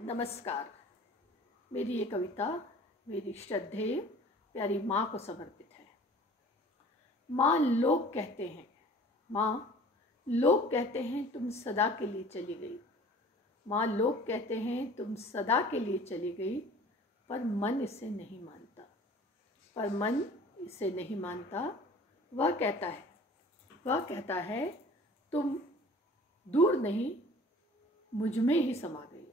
नमस्कार। मेरी ये कविता मेरी श्रद्धेय प्यारी माँ को समर्पित है। माँ, लोग कहते हैं, माँ लोग कहते हैं तुम सदा के लिए चली गई। माँ, लोग कहते हैं तुम सदा के लिए चली गई, पर मन इसे नहीं मानता, पर मन इसे नहीं मानता। वह कहता है तुम दूर नहीं मुझ में ही समा गई हो।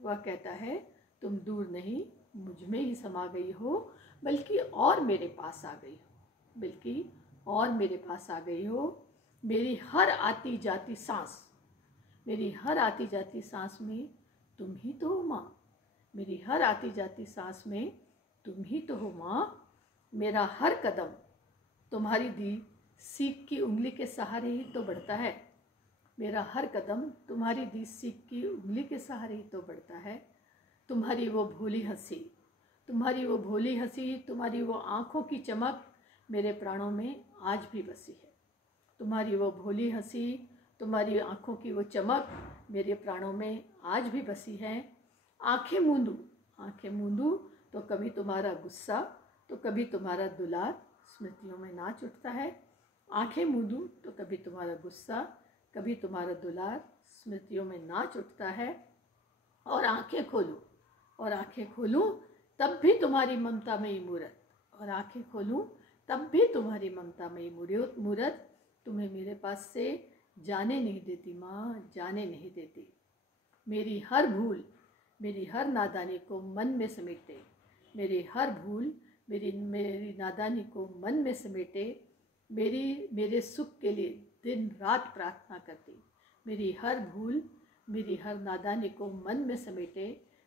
वह कहता है तुम दूर नहीं मुझ में ही समा गई हो, बल्कि और मेरे पास आ गई हो, बल्कि और मेरे पास आ गई हो। मेरी हर आती जाती सांस, मेरी हर आती जाती सांस में तुम ही तो हो माँ। मेरी हर आती जाती सांस में तुम ही तो हो माँ। मेरा हर कदम तुम्हारी दी सीख की उंगली के सहारे ही तो बढ़ता है। मेरा हर कदम तुम्हारी दी सीख की उंगली के सहारे ही तो बढ़ता है। तुम्हारी वो भोली हंसी, तुम्हारी वो भोली हंसी, तुम्हारी वो आँखों की चमक मेरे प्राणों में आज भी बसी है। तुम्हारी वो भोली हंसी, तुम्हारी आँखों की वो चमक मेरे प्राणों में आज भी बसी है। आँखें मूंदूं तो कभी तुम्हारा गुस्सा, तो कभी तुम्हारा दुलार स्मृतियों में नाच उठता है। आँखें मूंदूं तो कभी तुम्हारा गुस्सा, कभी तुम्हारा दुलार स्मृतियों में नाच उठता है। और आँखें खोलूं तब भी तुम्हारी ममतामयी मूरत, और आँखें खोलूं तब भी तुम्हारी ममतामयी मूरत तुम्हें मेरे पास से जाने नहीं देती माँ, जाने नहीं देती। मेरी हर भूल, मेरी हर नादानी को मन में समेटे, मेरी हर भूल मेरी नादानी को मन में समेटे। मेरे सुख के लिए दिन रात प्रार्थना करती। मेरी हर भूल, मेरी हर नादानी को मन में समेटे,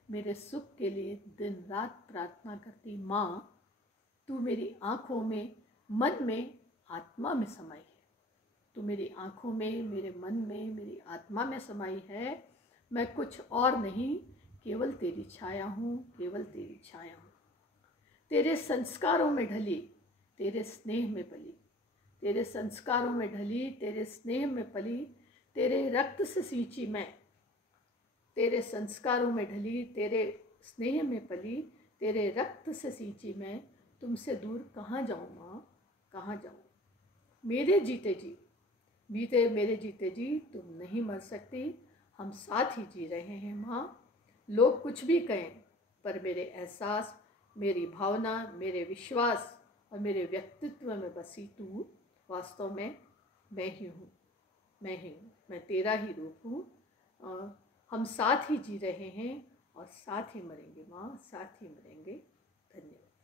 मेरे सुख के लिए दिन रात प्रार्थना करती। माँ, तू मेरी आँखों में, मन में, आत्मा में समाई है। तू मेरी आँखों में, मेरे मन में, मेरी आत्मा में समाई है। मैं कुछ और नहीं, केवल तेरी छाया हूँ, केवल तेरी छाया हूँ। तेरे संस्कारों में ढली, तेरे स्नेह में पली, तेरे संस्कारों में ढली, तेरे स्नेह में पली, तेरे रक्त से सींची मैं। तेरे संस्कारों में ढली, तेरे स्नेह में पली, तेरे रक्त से सींची मैं। तुमसे दूर कहाँ जाऊँ माँ, कहाँ जाऊँ। मेरे जीते जी तुम नहीं मर सकती। हम साथ ही जी रहे हैं माँ। लोग कुछ भी कहें, पर मेरे एहसास, मेरी भावना, मेरे विश्वास और मेरे व्यक्तित्व में बसी तू वास्तव में मैं ही हूँ, मैं तेरा ही रूप हूँ। और हम साथ ही जी रहे हैं और साथ ही मरेंगे माँ, साथ ही मरेंगे। धन्यवाद।